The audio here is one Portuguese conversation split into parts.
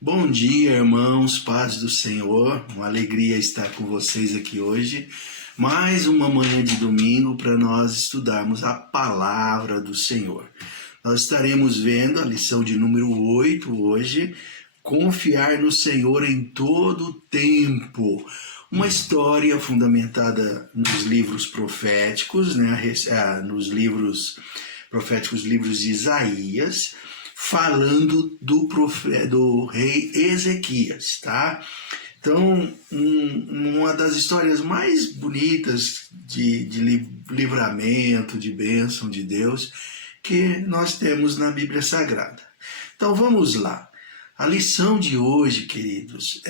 Bom dia, irmãos, paz do Senhor. Uma alegria estar com vocês aqui hoje. Mais uma manhã de domingo para nós estudarmos a palavra do Senhor. Nós estaremos vendo a lição de número 8 hoje, confiar no Senhor em todo o tempo. Uma história fundamentada nos livros proféticos, nos livros proféticos, livros de Isaías, falando do rei Ezequias, tá? Então, uma das histórias mais bonitas de livramento, de bênção de Deus, que nós temos na Bíblia Sagrada. Então, vamos lá. A lição de hoje, queridos,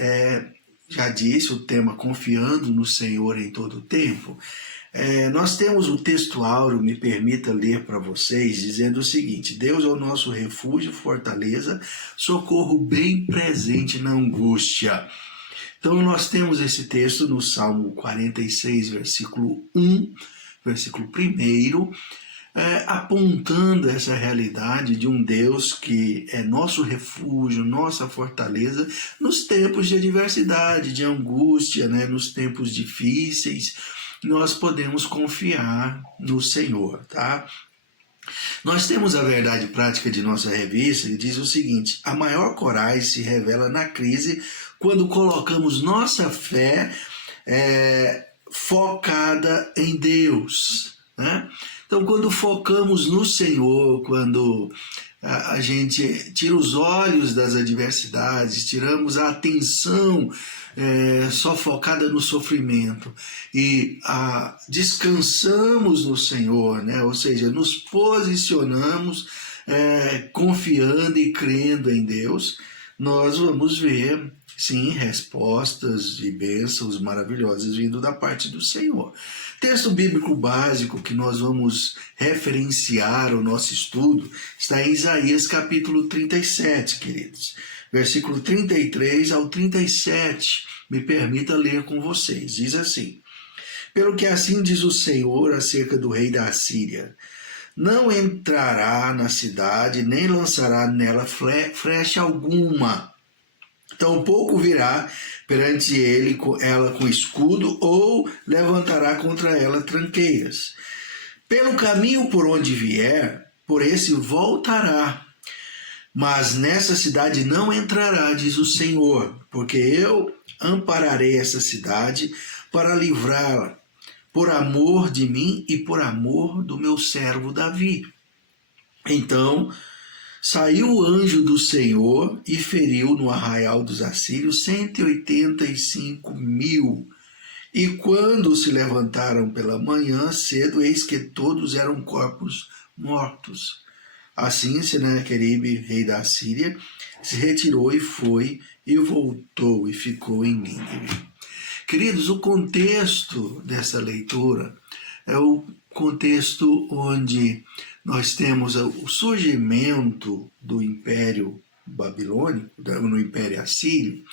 já disse o tema confiando no Senhor em todo o tempo. Nós temos o texto áureo, me permita ler para vocês, dizendo o seguinte: Deus é o nosso refúgio, fortaleza, socorro bem presente na angústia. Então nós temos esse texto no Salmo 46, versículo 1, versículo 1, apontando essa realidade de um Deus que é nosso refúgio, nossa fortaleza, nos tempos de adversidade, de angústia, nos tempos difíceis. Nós podemos confiar no Senhor, tá? Nós temos a verdade prática de nossa revista que diz o seguinte: a maior coragem se revela na crise quando colocamos nossa fé focada em Deus, né? Então, quando focamos no Senhor, quando a gente tira os olhos das adversidades, tiramos a atenção só focada no sofrimento e descansamos no Senhor, ou seja, nos posicionamos confiando e crendo em Deus, nós vamos ver, sim, respostas e bênçãos maravilhosas vindo da parte do Senhor. Texto bíblico básico que nós vamos referenciar o nosso estudo está em Isaías capítulo 37, queridos. Versículo 33 ao 37, me permita ler com vocês. Diz assim: pelo que assim diz o Senhor acerca do rei da Assíria: não entrará na cidade, nem lançará nela flecha alguma. Tampouco virá perante ela com escudo, ou levantará contra ela tranqueiras. Pelo caminho por onde vier, por esse voltará. Mas nessa cidade não entrará, diz o Senhor, porque eu ampararei essa cidade para livrá-la, por amor de mim e por amor do meu servo Davi. Então saiu o anjo do Senhor e feriu no arraial dos assírios 185.000. E quando se levantaram pela manhã cedo, eis que todos eram corpos mortos. Assim Senaqueribe, rei da Assíria, se retirou e foi, e voltou e ficou em Nínive. Queridos, o contexto dessa leitura é o contexto onde nós temos o surgimento do Império Babilônico, no Império Assírio,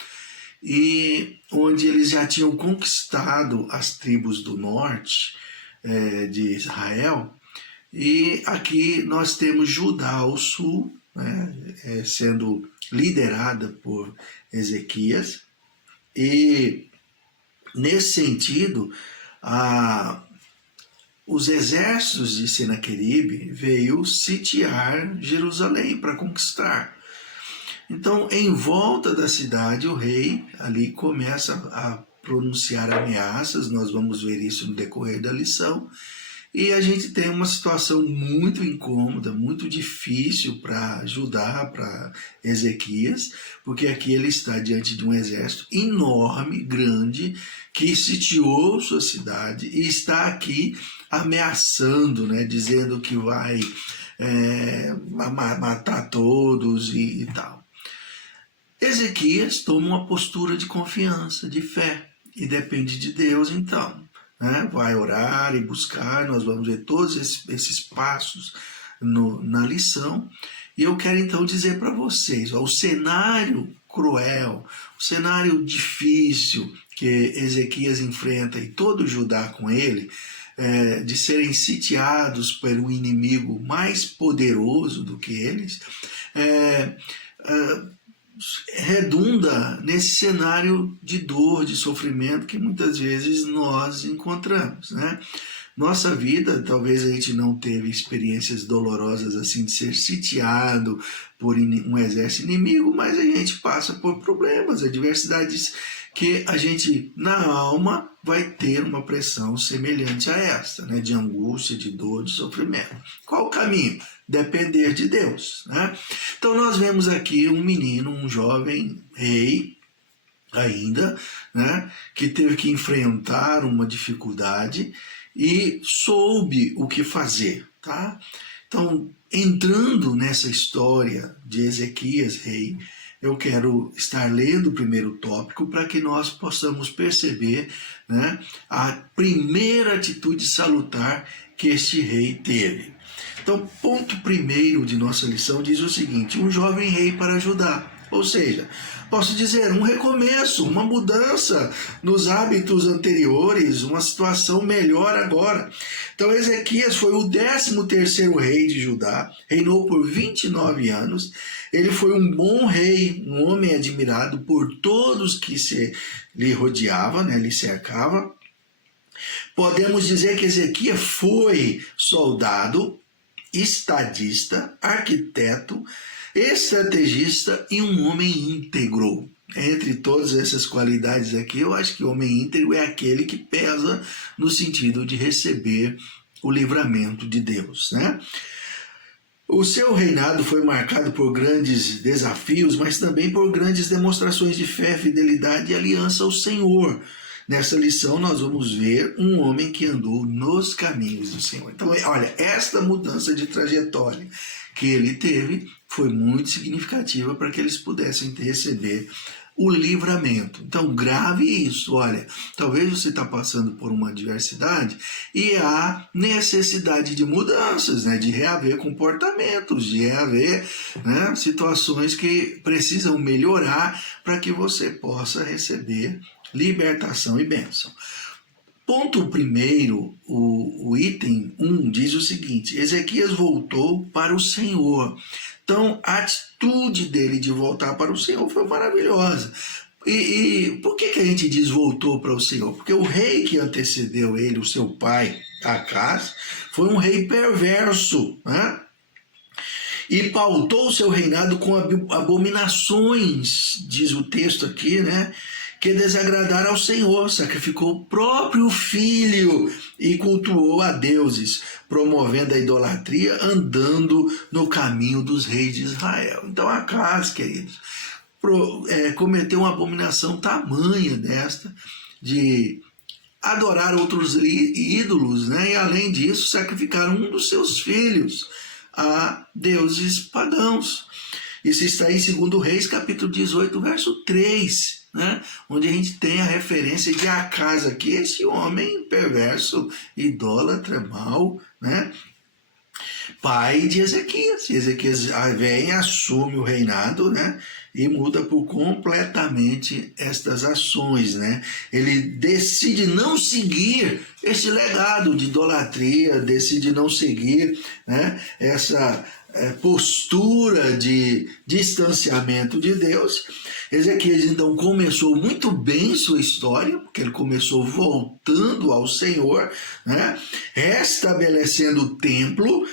e onde eles já tinham conquistado as tribos do norte de Israel. E aqui nós temos Judá ao sul, sendo liderada por Ezequias, e nesse sentido, os exércitos de Senaqueribe veio sitiar Jerusalém para conquistar. Então, em volta da cidade, o rei ali começa a pronunciar ameaças, nós vamos ver isso no decorrer da lição, e a gente tem uma situação muito incômoda, muito difícil para Judá, para Ezequias, porque aqui ele está diante de um exército enorme, grande, que sitiou sua cidade e está aqui ameaçando, dizendo que vai matar todos e tal. Ezequias toma uma postura de confiança, de fé, e depende de Deus, então. Vai orar e buscar, nós vamos ver todos esses passos na lição. E eu quero então dizer para vocês, o cenário cruel, o cenário difícil que Ezequias enfrenta e todo Judá com ele, de serem sitiados por um inimigo mais poderoso do que eles, redunda nesse cenário de dor, de sofrimento que muitas vezes nós encontramos, né? Nossa vida, talvez a gente não teve experiências dolorosas assim de ser sitiado por um exército inimigo, mas a gente passa por problemas, adversidades que a gente, na alma, vai ter uma pressão semelhante a esta, né? De angústia, de dor, de sofrimento. Qual o caminho? Depender de Deus, né? Então nós vemos aqui um menino, um jovem rei, ainda, né? Que teve que enfrentar uma dificuldade e soube o que fazer, tá? Então, entrando nessa história de Ezequias, rei, eu quero estar lendo o primeiro tópico para que nós possamos perceber, né, a primeira atitude salutar que este rei teve. Então, ponto primeiro de nossa lição diz o seguinte: um jovem rei para Judá. Ou seja, posso dizer, um recomeço, uma mudança nos hábitos anteriores, uma situação melhor agora. Então, Ezequias foi o 13º rei de Judá, reinou por 29 anos. Ele foi um bom rei, um homem admirado por todos que lhe rodeavam, né, lhe cercava. Podemos dizer que Ezequias foi soldado, estadista, arquiteto, estrategista e um homem íntegro. Entre todas essas qualidades aqui, eu acho que o homem íntegro é aquele que pesa no sentido de receber o livramento de Deus, né? O seu reinado foi marcado por grandes desafios, mas também por grandes demonstrações de fé, fidelidade e aliança ao Senhor. Nessa lição nós vamos ver um homem que andou nos caminhos do Senhor. Então, olha, esta mudança de trajetória que ele teve foi muito significativa para que eles pudessem receber o livramento. Então, grave isso. Olha, talvez você está passando por uma adversidade e há necessidade de mudanças, né? De reaver comportamentos, de reaver, né, situações que precisam melhorar para que você possa receber libertação e bênção. Ponto primeiro, o item 1 diz o seguinte: Ezequias voltou para o Senhor. Então, a atitude dele de voltar para o Senhor foi maravilhosa. E por que a gente diz voltou para o Senhor? Porque o rei que antecedeu ele, o seu pai, Acaz, foi um rei perverso, né? E pautou o seu reinado com abominações, diz o texto aqui, né? Que desagradaram ao Senhor, sacrificou o próprio filho e cultuou a deuses, promovendo a idolatria, andando no caminho dos reis de Israel. Então, Acaz, queridos, cometeu uma abominação tamanha desta, de adorar outros ídolos, né? E além disso, sacrificaram um dos seus filhos a deuses pagãos. Isso está em 2 Reis, capítulo 18, verso 3. Né? Onde a gente tem a referência de Acaz aqui, esse homem perverso, idólatra, mau, né? Pai de Ezequias. Ezequias vem, assume o reinado, né? E muda por completamente estas ações, né? Ele decide não seguir esse legado de idolatria, decide não seguir, né, essa postura de distanciamento de Deus. Ezequias então começou muito bem sua história, porque ele começou voltando ao Senhor, né, restabelecendo o templo,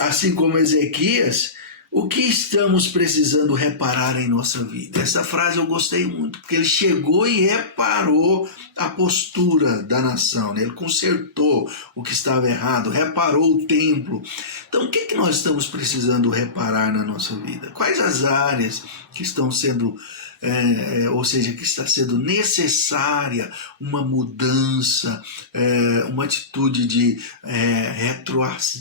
assim como Ezequias. O que estamos precisando reparar em nossa vida? Essa frase eu gostei muito, porque ele chegou e reparou a postura da nação, né? Ele consertou o que estava errado, reparou o templo. Então, o que nós estamos precisando reparar na nossa vida? Quais as áreas que estão sendo, ou seja, que está sendo necessária uma mudança, uma atitude de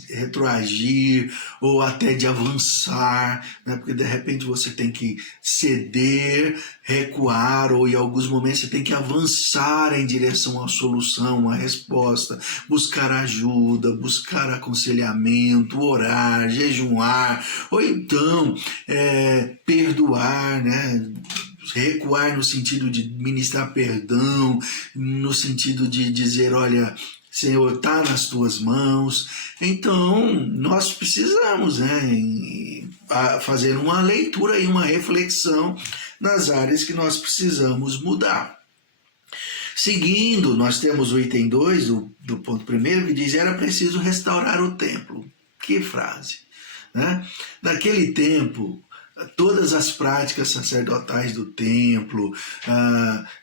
retroagir ou até de avançar, né? Porque de repente você tem que ceder, recuar, ou em alguns momentos você tem que avançar em direção à solução, à resposta, buscar ajuda, buscar aconselhamento, orar, jejuar, ou então perdoar, né? Recuar no sentido de ministrar perdão, no sentido de dizer, olha, Senhor, está nas tuas mãos. Então, nós precisamos, né, fazer uma leitura e uma reflexão nas áreas que nós precisamos mudar. Seguindo, nós temos o item 2 do ponto primeiro, que diz: era preciso restaurar o templo. Que frase, né? Naquele tempo, todas as práticas sacerdotais do templo,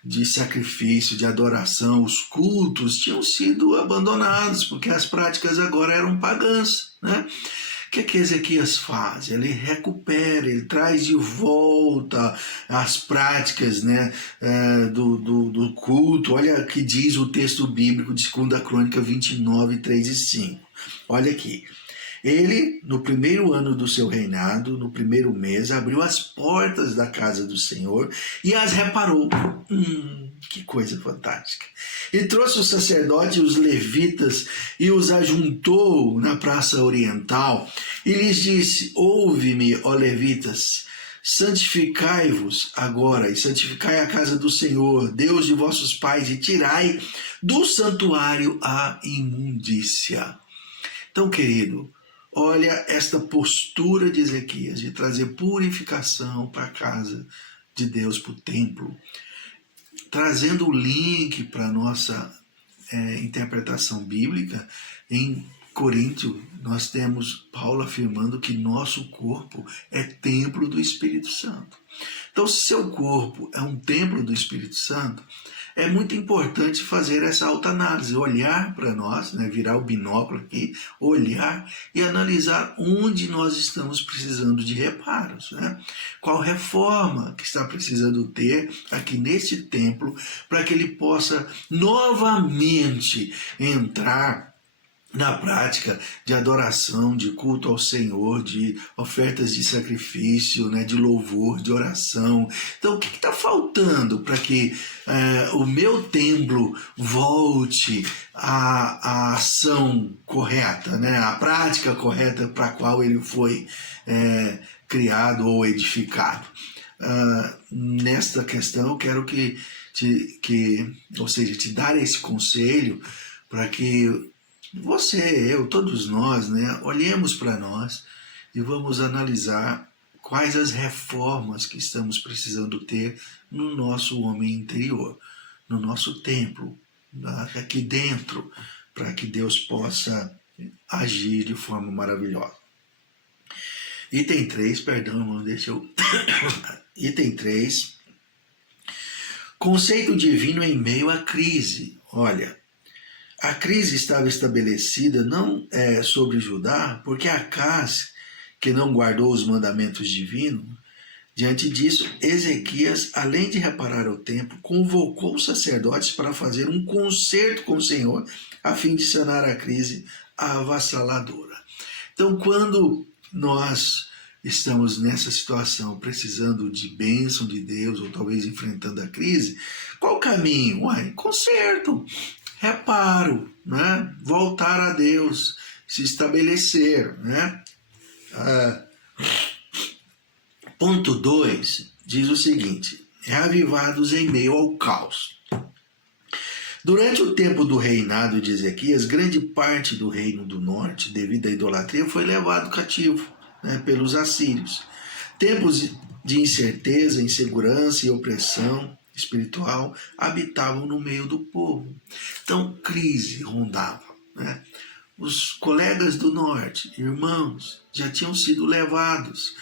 de sacrifício, de adoração, os cultos tinham sido abandonados, porque as práticas agora eram pagãs, né? O que Ezequias faz? Ele recupera, ele traz de volta as práticas, né, do culto. Olha o que diz o texto bíblico de 2 Crônica 29, 3 e 5. Olha aqui. Ele, no primeiro ano do seu reinado, no primeiro mês, abriu as portas da casa do Senhor e as reparou. Que coisa fantástica. E trouxe os sacerdotes e os levitas e os ajuntou na praça oriental e lhes disse: ouve-me, ó levitas, santificai-vos agora e santificai a casa do Senhor, Deus de vossos pais, e tirai do santuário a imundícia. Então, querido, olha esta postura de Ezequias de trazer purificação para a casa de Deus, para o templo, trazendo o link para a nossa interpretação bíblica. Em Coríntio, nós temos Paulo afirmando que nosso corpo é templo do Espírito Santo. Então, se seu corpo é um templo do Espírito Santo, é muito importante fazer essa autoanálise, olhar para nós, né, virar o binóculo aqui, olhar e analisar onde nós estamos precisando de reparos, né? Qual reforma que está precisando ter aqui nesse templo para que ele possa novamente entrar na prática de adoração, de culto ao Senhor, de ofertas de sacrifício, né, de louvor, de oração. Então, o que está faltando para que o meu templo volte à ação correta, né, à prática correta para a qual ele foi criado ou edificado? Nesta questão, eu quero te dar esse conselho para que você, eu, todos nós, né, olhemos para nós e vamos analisar quais as reformas que estamos precisando ter no nosso homem interior, no nosso templo, aqui dentro, para que Deus possa agir de forma maravilhosa. Item 3, perdão, deixa eu... Item 3, conceito divino em meio à crise. Olha, a crise estava estabelecida não sobre Judá, porque Acaz, que não guardou os mandamentos divinos. Diante disso, Ezequias, além de reparar o templo, convocou os sacerdotes para fazer um concerto com o Senhor, a fim de sanar a crise avassaladora. Então, quando nós estamos nessa situação, precisando de bênção de Deus, ou talvez enfrentando a crise, qual o caminho? Concerto. Reparo, né? Voltar a Deus, se estabelecer, né? Ponto 2 diz o seguinte: reavivados em meio ao caos. Durante o tempo do reinado de Ezequias, grande parte do reino do norte, devido à idolatria, foi levado cativo, né, pelos assírios. Tempos de incerteza, insegurança e opressão espiritual habitavam no meio do povo. Então, crise rondava, né? Os colegas do norte, irmãos, já tinham sido levados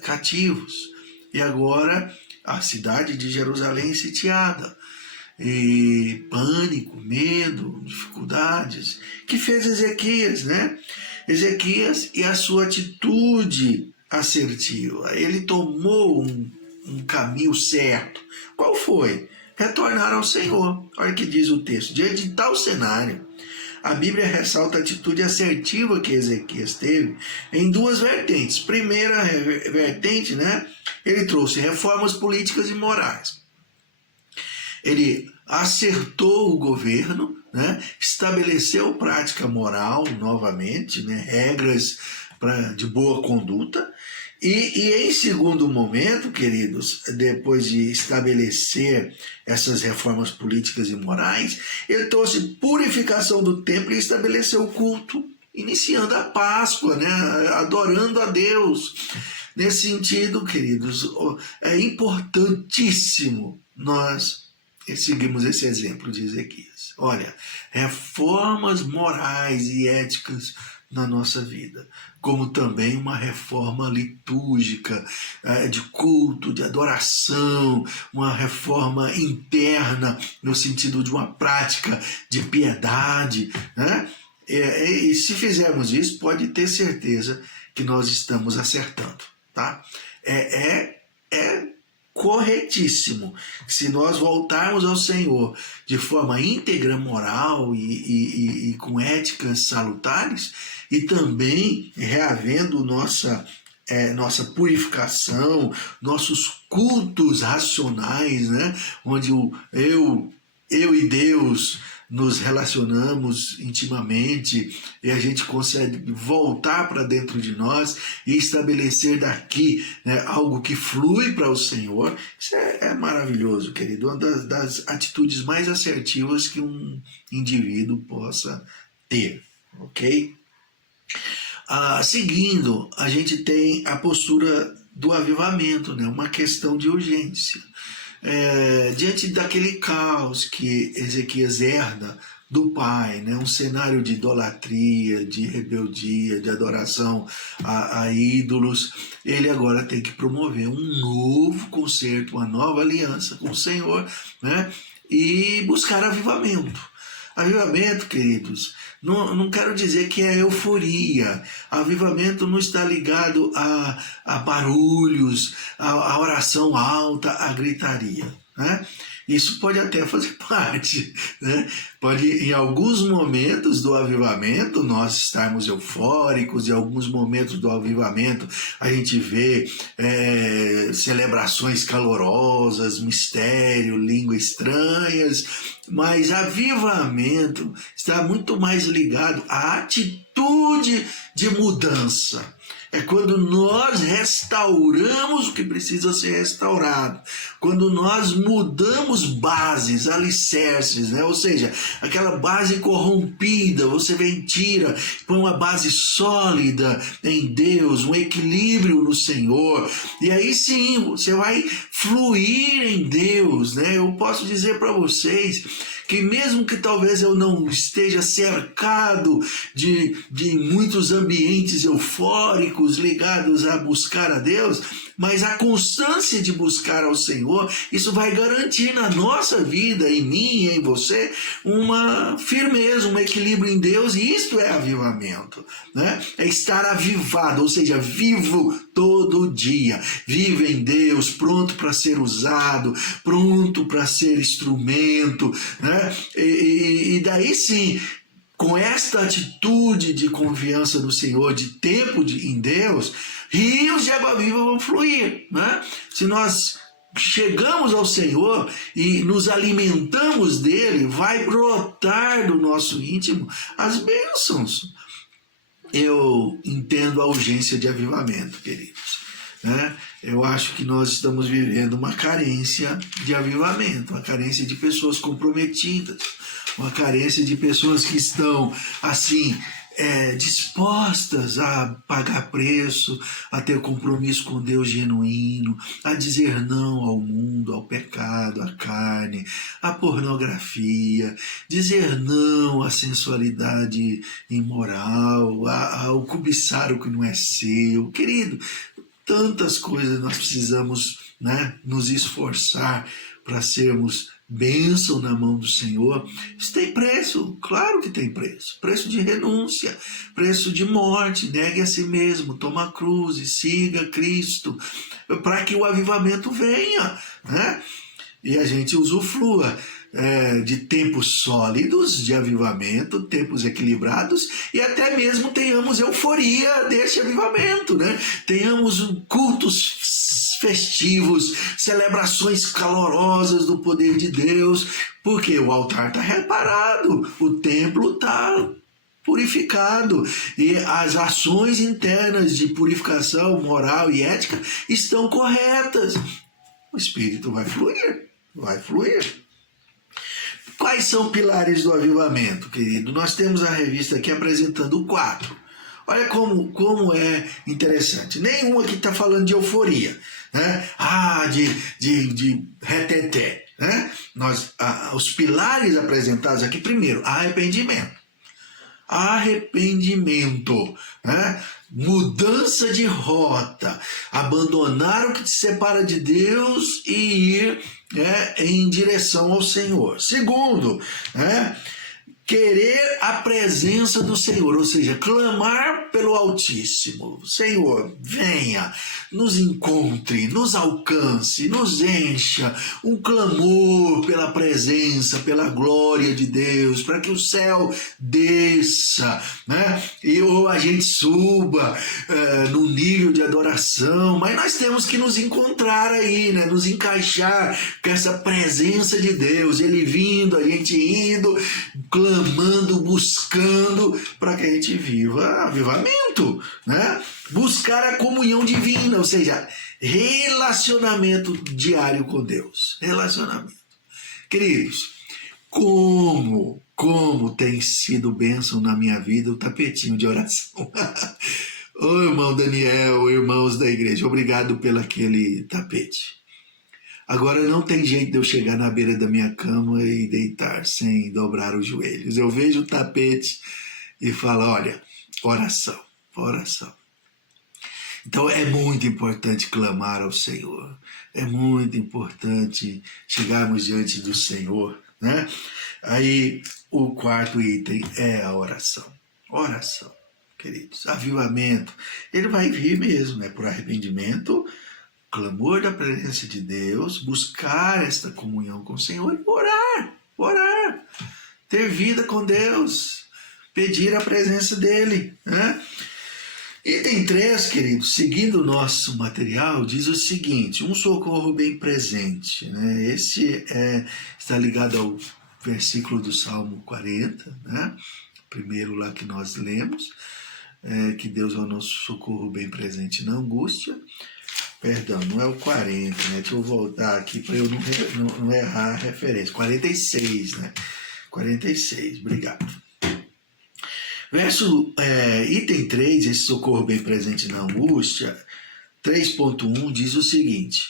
cativos, e agora a cidade de Jerusalém sitiada, e pânico, medo, dificuldades, que fez Ezequias, né? Ezequias e a sua atitude assertiva. Ele tomou um caminho certo. Qual foi? Retornar ao Senhor. Olha o que diz o texto. Diante de tal cenário, a Bíblia ressalta a atitude assertiva que Ezequias teve em duas vertentes. Primeira vertente, né? Ele trouxe reformas políticas e morais. Ele acertou o governo, né? Estabeleceu prática moral novamente, né? Regras de boa conduta. E em segundo momento, queridos, depois de estabelecer essas reformas políticas e morais, ele trouxe purificação do templo e estabeleceu o culto iniciando a Páscoa, né? Adorando a Deus. Nesse sentido, queridos, é importantíssimo nós seguimos esse exemplo de Ezequias. Olha, reformas morais e éticas na nossa vida, como também uma reforma litúrgica, de culto, de adoração, uma reforma interna, no sentido de uma prática de piedade, né? E se fizermos isso, pode ter certeza que nós estamos acertando, tá? É corretíssimo. Se nós voltarmos ao Senhor de forma íntegra, moral e com éticas salutares, e também reavendo nossa purificação, nossos cultos racionais, né? Onde eu e Deus nos relacionamos intimamente e a gente consegue voltar para dentro de nós e estabelecer daqui, né, algo que flui para o Senhor. Isso é maravilhoso, querido. Uma das atitudes mais assertivas que um indivíduo possa ter, ok? Seguindo, a gente tem a postura do avivamento, né? Uma questão de urgência. Diante daquele caos que Ezequias herda do pai, né? Um cenário de idolatria, de rebeldia, de adoração a ídolos, ele agora tem que promover um novo concerto, uma nova aliança com o Senhor, né? E buscar avivamento. Avivamento, queridos, não quero dizer que é euforia. Avivamento não está ligado a barulhos, a oração alta, a gritaria, né? Isso pode até fazer parte, né? Pode, em alguns momentos do avivamento, nós estarmos eufóricos, em alguns momentos do avivamento a gente vê celebrações calorosas, mistério, línguas estranhas, mas avivamento está muito mais ligado à atitude de mudança. É quando nós restauramos o que precisa ser restaurado, quando nós mudamos bases, alicerces, né? Ou seja, aquela base corrompida, você vem tira, põe uma base sólida em Deus, um equilíbrio no Senhor, e aí sim, você vai fluir em Deus, né? Eu posso dizer para vocês que mesmo que talvez eu não esteja cercado de muitos ambientes eufóricos ligados a buscar a Deus, mas a constância de buscar ao Senhor, isso vai garantir na nossa vida, em mim e em você, uma firmeza, um equilíbrio em Deus, e isto é avivamento, né? É estar avivado, ou seja, vivo todo dia, vivo em Deus, pronto para ser usado, pronto para ser instrumento, né? E daí sim, com esta atitude de confiança no Senhor, de tempo em Deus, rios de água viva vão fluir, né? Se nós chegamos ao Senhor e nos alimentamos dele, vai brotar do nosso íntimo as bênçãos. Eu entendo a urgência de avivamento, queridos, né? Eu acho que nós estamos vivendo uma carência de avivamento, uma carência de pessoas comprometidas, uma carência de pessoas que estão, assim, dispostas a pagar preço, a ter compromisso com Deus genuíno, a dizer não ao mundo, ao pecado, à carne, à pornografia, dizer não à sensualidade imoral, ao cobiçar o que não é seu. Querido, tantas coisas nós precisamos, né, nos esforçar para sermos bênção na mão do Senhor. Isso tem preço, claro que tem preço. Preço de renúncia, preço de morte. Negue a si mesmo, toma a cruz e siga Cristo, para que o avivamento venha, né? E a gente usufrua de tempos sólidos de avivamento, tempos equilibrados, e até mesmo tenhamos euforia desse avivamento, né? Tenhamos cultos festivos, celebrações calorosas do poder de Deus, porque o altar está reparado, o templo está purificado, e as ações internas de purificação moral e ética estão corretas. O Espírito vai fluir, vai fluir. Quais são pilares do avivamento, querido? Nós temos a revista aqui apresentando 4. Olha como é interessante. Nenhum aqui está falando de euforia, né? De reteté, né? Os pilares apresentados aqui, primeiro, arrependimento. Arrependimento, né? Mudança de rota, abandonar o que te separa de Deus e ir, né, em direção ao Senhor. Segundo, né, querer a presença do Senhor, ou seja, clamar pelo Altíssimo. Senhor, venha, nos encontre, nos alcance, nos encha, um clamor pela presença, pela glória de Deus, para que o céu desça, né? Ou a gente suba no nível de adoração, mas nós temos que nos encontrar aí, né? Nos encaixar com essa presença de Deus, Ele vindo, a gente indo, clamando, buscando, para que a gente viva avivamento, né? Buscar a comunhão divina, ou seja, relacionamento diário com Deus. Relacionamento. Queridos, como tem sido bênção na minha vida o tapetinho de oração. Ô irmão Daniel, irmãos da igreja, obrigado pelo aquele tapete. Agora não tem jeito de eu chegar na beira da minha cama e deitar sem dobrar os joelhos. Eu vejo o tapete e falo, olha, oração, oração. Então é muito importante clamar ao Senhor. É muito importante chegarmos diante do Senhor, né? Aí o 4º item é a oração. Oração, queridos. Avivamento. Ele vai vir mesmo, né? Por arrependimento, clamor da presença de Deus, buscar esta comunhão com o Senhor e orar, ter vida com Deus, pedir a presença dEle, né? Item 3, queridos, seguindo o nosso material, diz o seguinte, um socorro bem presente, né? Esse está ligado ao versículo do Salmo 40, né? Primeiro lá que nós lemos, que Deus é o nosso socorro bem presente na angústia. Perdão, não é o 40, né? Deixa eu voltar aqui para eu não errar a referência. 46, né? 46, obrigado. Item 3, esse socorro bem presente na angústia, 3.1 diz o seguinte,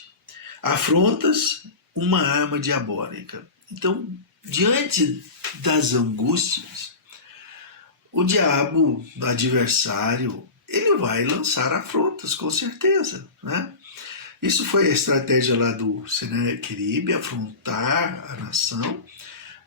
afrontas uma arma diabólica. Então, diante das angústias, o diabo, o adversário, ele vai lançar afrontas, com certeza, né? Isso foi a estratégia lá do Senaqueribe, afrontar a nação,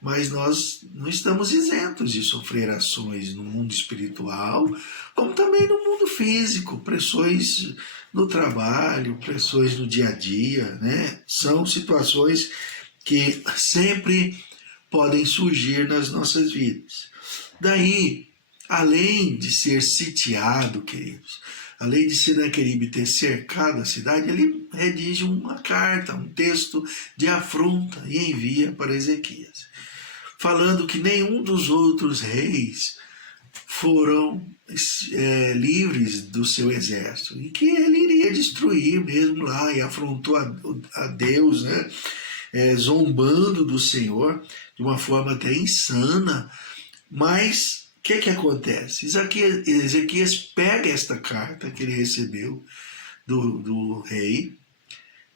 mas nós não estamos isentos de sofrer ações no mundo espiritual, como também no mundo físico, pressões no trabalho, pressões no dia a dia, né? São situações que sempre podem surgir nas nossas vidas. Daí, além de ser sitiado, queridos, além de Senaqueribe ter cercado a cidade, ele redige uma carta, um texto de afronta e envia para Ezequias, falando que nenhum dos outros reis foram livres do seu exército e que ele iria destruir mesmo lá, e afrontou a Deus, né? Zombando do Senhor de uma forma até insana. Mas o que acontece? Ezequias pega esta carta que ele recebeu do rei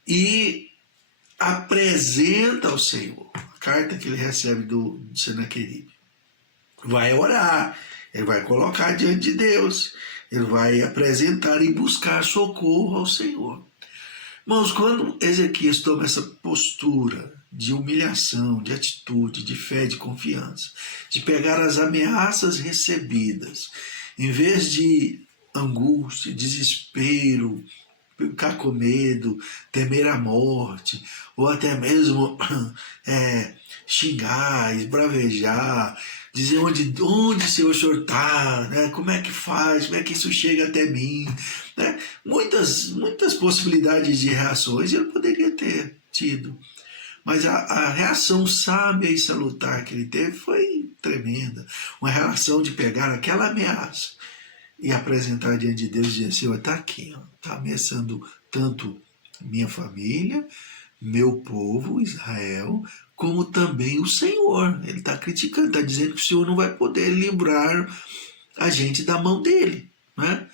e apresenta ao Senhor, a carta que ele recebe do Senaqueribe. Vai orar, ele vai colocar diante de Deus, ele vai apresentar e buscar socorro ao Senhor. Irmãos, quando Ezequias toma essa postura de humilhação, de atitude, de fé, de confiança, de pegar as ameaças recebidas, em vez de angústia, desespero, ficar com medo, temer a morte, ou até mesmo xingar, esbravejar, dizer onde o Senhor está, né? Como é que faz, como é que isso chega até mim, né? Muitas possibilidades de reações ele poderia ter tido, mas a reação sábia e salutar que ele teve foi tremenda, uma reação de pegar aquela ameaça e apresentar diante de Deus e dizer, Senhor, está aqui, está ameaçando tanto minha família, meu povo, Israel, como também o Senhor. Ele está criticando, está dizendo que o Senhor não vai poder livrar a gente da mão dele, né?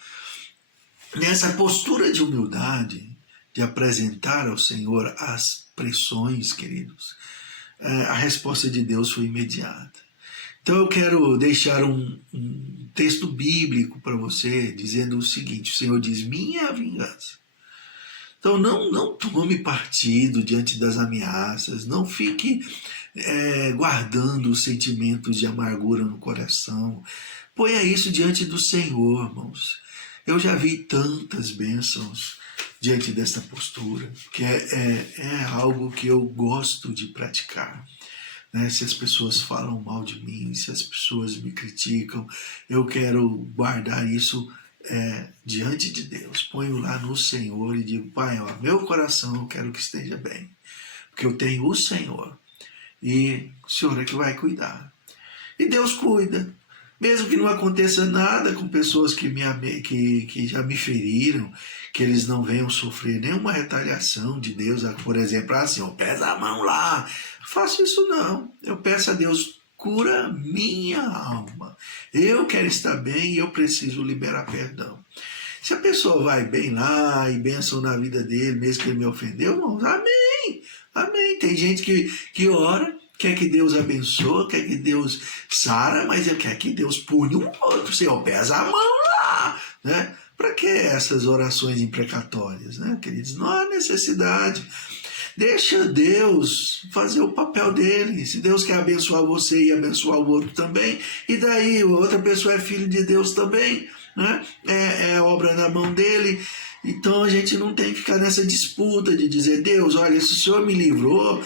Nessa postura de humildade, de apresentar ao Senhor as pressões, queridos, a resposta de Deus foi imediata. Então eu quero deixar um texto bíblico para você, dizendo o seguinte: o Senhor diz, minha vingança. Então não tome partido diante das ameaças, não fique guardando sentimentos de amargura no coração. Ponha isso diante do Senhor, irmãos. Eu já vi tantas bênçãos diante dessa postura, que é algo que eu gosto de praticar. Né? Se as pessoas falam mal de mim, se as pessoas me criticam, eu quero guardar isso diante de Deus. Ponho lá no Senhor e digo, Pai, ó, meu coração eu quero que esteja bem, porque eu tenho o Senhor e o Senhor é que vai cuidar. E Deus cuida. Mesmo que não aconteça nada com pessoas que já me feriram, que eles não venham sofrer nenhuma retaliação de Deus, por exemplo, assim, pesa a mão lá. Faço isso não. Eu peço a Deus, cura minha alma. Eu quero estar bem e eu preciso liberar perdão. Se a pessoa vai bem lá e bênção na vida dele, mesmo que ele me ofendeu, irmãos, amém. Amém. Tem gente que ora, quer que Deus abençoe, quer que Deus sara, mas quer que Deus pune um outro. Senhor, pesa a mão lá, né? Para que essas orações imprecatórias, né, queridos? Não há necessidade. Deixa Deus fazer o papel dele. Se Deus quer abençoar você e abençoar o outro também, e daí a outra pessoa é filho de Deus também, né? É obra na mão dele. Então a gente não tem que ficar nessa disputa de dizer, Deus, olha, se o Senhor me livrou,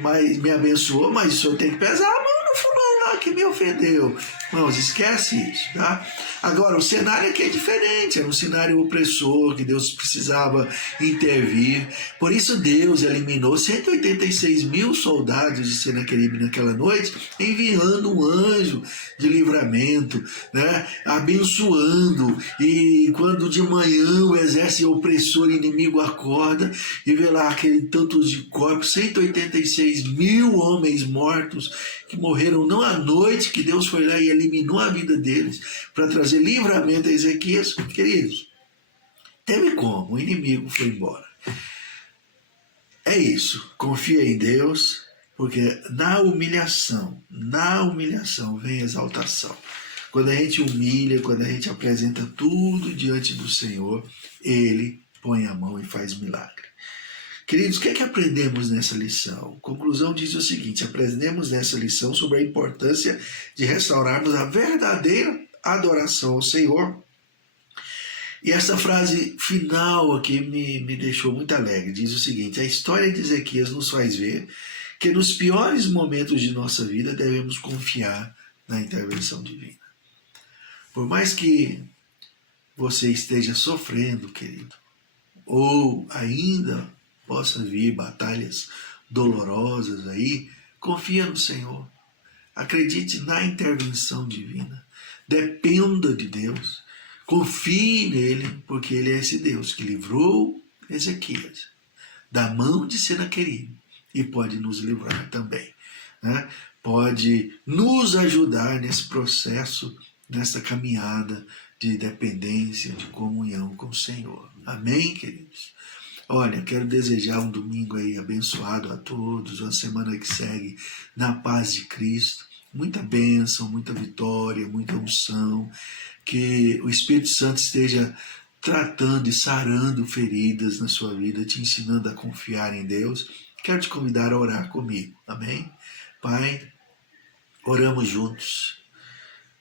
mas me abençoou, mas o Senhor tem que pesar a mão no fulano lá que me ofendeu. Irmãos, esquece isso, tá? Agora, o cenário aqui é diferente, era um cenário opressor, que Deus precisava intervir. Por isso Deus eliminou 186 mil soldados de Senaqueribe naquela noite, enviando um anjo de livramento, né? Abençoando. E quando de manhã o exército opressor inimigo acorda e vê lá aquele tantos de corpos, 186 mil homens mortos, que morreram não à noite, que Deus foi lá e eliminou a vida deles para trazer livramento a Ezequias. Queridos, teve como, o inimigo foi embora. É isso, confia em Deus, porque na humilhação vem exaltação. Quando a gente humilha, quando a gente apresenta tudo diante do Senhor, Ele põe a mão e faz milagre. Queridos, o que é que aprendemos nessa lição? A conclusão diz o seguinte: aprendemos nessa lição sobre a importância de restaurarmos a verdadeira adoração ao Senhor. E essa frase final aqui me deixou muito alegre. Diz o seguinte: a história de Ezequias nos faz ver que nos piores momentos de nossa vida devemos confiar na intervenção divina. Por mais que você esteja sofrendo, querido, ou ainda possa vir batalhas dolorosas aí, confia no Senhor. Acredite na intervenção divina. Dependa de Deus. Confie nele, porque ele é esse Deus que livrou Ezequias da mão de Senaqueribe e pode nos livrar também, né? Pode nos ajudar nesse processo, nessa caminhada de dependência, de comunhão com o Senhor. Amém, queridos? Olha, quero desejar um domingo aí abençoado a todos, uma semana que segue na paz de Cristo. Muita bênção, muita vitória, muita unção. Que o Espírito Santo esteja tratando e sarando feridas na sua vida, te ensinando a confiar em Deus. Quero te convidar a orar comigo, amém? Pai, oramos juntos.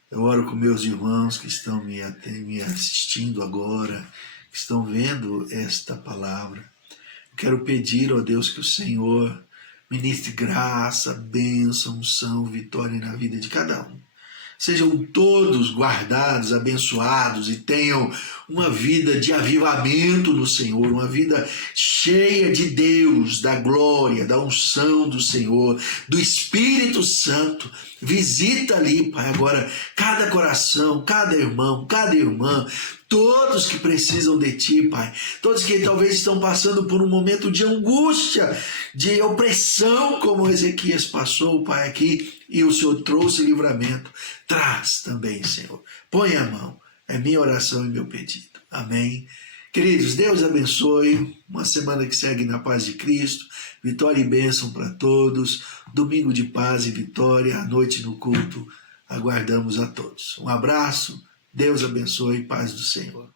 Eu oro com meus irmãos que estão me assistindo agora, que estão vendo esta palavra. Eu quero pedir, ó Deus, que o Senhor ministre graça, bênção, unção, vitória na vida de cada um. Sejam todos guardados, abençoados e tenham uma vida de avivamento no Senhor, uma vida cheia de Deus, da glória, da unção do Senhor, do Espírito Santo. Visita ali, Pai, agora cada coração, cada irmão, cada irmã. todos que precisam de Ti, Pai, todos que talvez estão passando por um momento de angústia, de opressão, como Ezequias passou, Pai, aqui, e o Senhor trouxe livramento, traz também, Senhor, põe a mão, é minha oração e meu pedido, amém. Queridos, Deus abençoe, uma semana que segue na paz de Cristo, vitória e bênção para todos, domingo de paz e vitória, à noite no culto, aguardamos a todos. Um abraço, Deus abençoe, paz do Senhor.